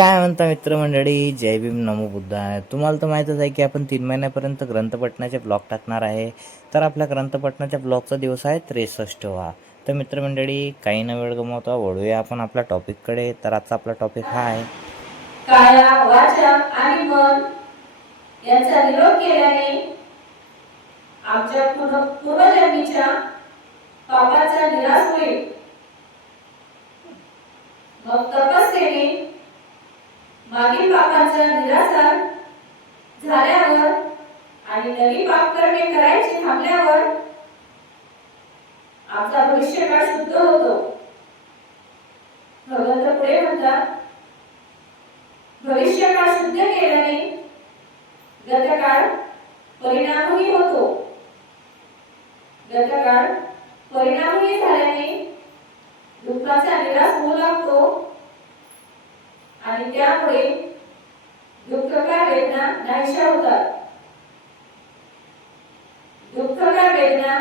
काय म्हणता मित्रमंडळी, जय भीम नमो बुद्धाय. तुम्हाला तर माहीतच आहे की आपण 3 महिन्यापर्यंत ग्रंथपठणाचे ब्लॉग टाकणार आहे. तर आपल्या ग्रंथपठणाच्या ब्लॉगचा दिवस आहे 63वा. तर मित्रमंडळी, काही न वेळ गमावता वळूया आपण आपल्या टॉपिककडे. तर आजचा आपला टॉपिक हा आहे, काया वाचा आणि मन यांचा निरोध केल्याने आमच्या पूर्वजन्मीच्या पापाचा निराश होईल. मग तपस्येने मागील पापांचा निरासार झाल्यावर आणि नवी पाप कर्मे करायची थांबल्यावर आमचा भविष्यकाळ शुद्ध होतो. भगवंत पुढे म्हणतात, भविष्यकाळ शुद्ध केल्याने गतकाळ परिणामही होतो. गतकाळ परिणामही झाल्याने दुःखाचा निराश होऊ लागतो आणि त्यामुळे दुःखकार वेदना नाहीशा होतात. दुःखकार वेदना